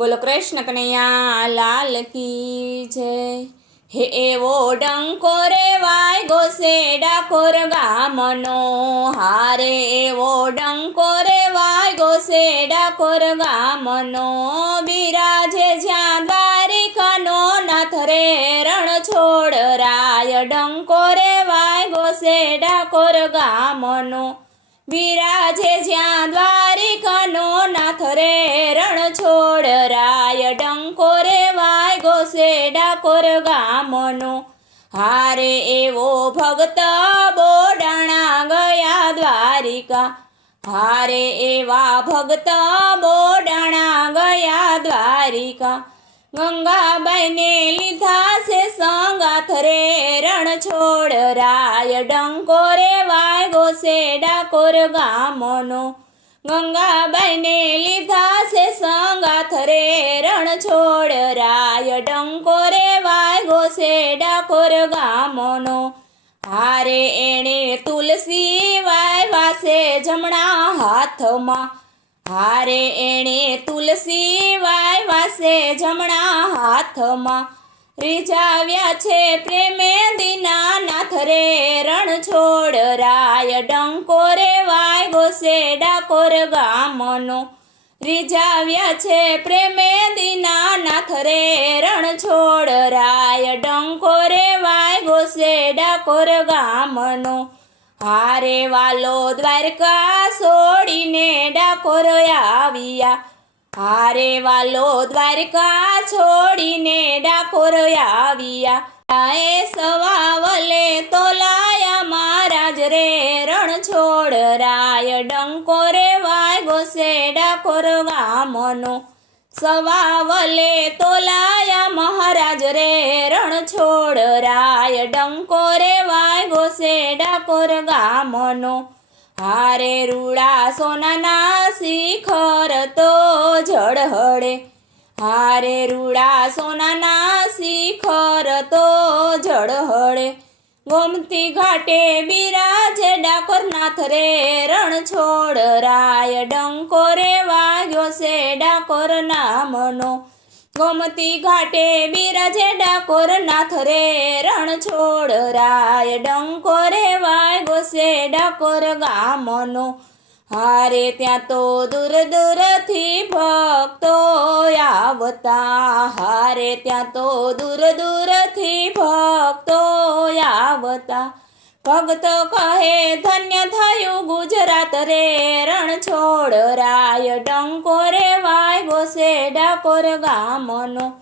બોલો કૃષ્ણ કનૈયા લાલ કી જય હે એવો ડંકો રે વાય ગોસે ડાકોર ગામનો હારે. એવો ડંકો રે વાય ગોસે ડાકોર ગામનો બિરાજે જ્યાં દ્વારિકાનો નાથ રે રણ છોડ રાય. ડંકો રે વાય ગોસે ડાકોર ગામનો બિરાજે જ્યાં ડાકોર ગામનો. હારે એવો ભગત બોડાણા ગયા દ્વારિકા. હારે એવા ભગત બોડાણા ગયા દ્વારિકા. ગંગાબાઈને લીધા છે સંગાથ રે રણ છોડ રાય ડંકો રે વાય ગોસે ડાકોર ગામનો. ગંગાબાઈને લીધા છે સંગાથ રે રણ છોડ રાય ડંકો રે વાય ગોસે ડાકોર ગામનો. હારે એણે તુલસી વાય વાસે જમણા હાથમાં. હારે એણે તુલસી વાય વાસે જમણા હાથમાં. રીઝાવ્યા છે પ્રેમે દીનાનાથ રે રણ છોડ રાય ડંકો રે વાય ગોસે ડાકોર ગામનો. રીઝાવ્યા છે પ્રેમે દીનાનાથ રે રણ છોડ રાય ડંકો રે વાય ગોસે ડાકોર ગામનો. હારે વાલો દ્વારકા છોડીને ડાકોર આવ્યા. હારે વાલો દ્વારકા છોડીને ડાકોર આવ્યા. એ સવાવલે રણ છોડ રાય ડંકો રે વાય ગોસે ડાકોર મનો સવાવલે તોલાયા મહારાજ રે રણ છોડ રાય ડંકો રે વાય ગોસે ડાકોર ગામનો. હારે રૂડા સોનાના શિખર તો ઝળહળે. હારે રૂડા સોનાના શિખર તો ગોમતી ઘાટે બિરાજે ડાકોર નાથ રે રણ છોડ રાય ડંકો રે વાગ્યો છે ડાકોર નામનો. ગોમતી ઘાટે બિરાજે ડાકોર નાથ રે રણ છોડ રાય ડંકો રે વાગ્યો છે ડાકોર ગામનો. હારે ત્યાં તો દૂર દૂરથી ભક્તો આવતા. હારે ત્યાં તો દૂર દૂરથી ભક્તો આવતા. ભક્તો કહે, ધન્ય થયું ગુજરાત રે રણ છોડ રાય ડંકો રે વાય ગોસે ડાકોર ગામનો.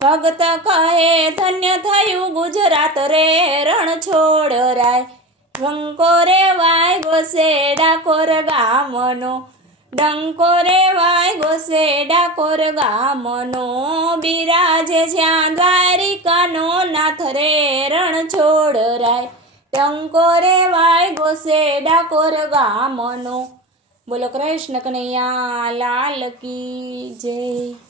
ભક્ત કહે, ધન્ય થયું ગુજરાત રે રણ છોડ રાય ડંકો રે વાય ગોસે ડાકોર ગામનો. ડંકો રે વાય ગોસે ડાકોર ગામનો. બિરાજે જ્યાં દ્વારિકાનો નાથ રે રણ છોડ રાય. ડંકો રે વાય ગોસે ડાકોર ગામનો. બોલો કૃષ્ણ કનૈયા, લાલ કી જય.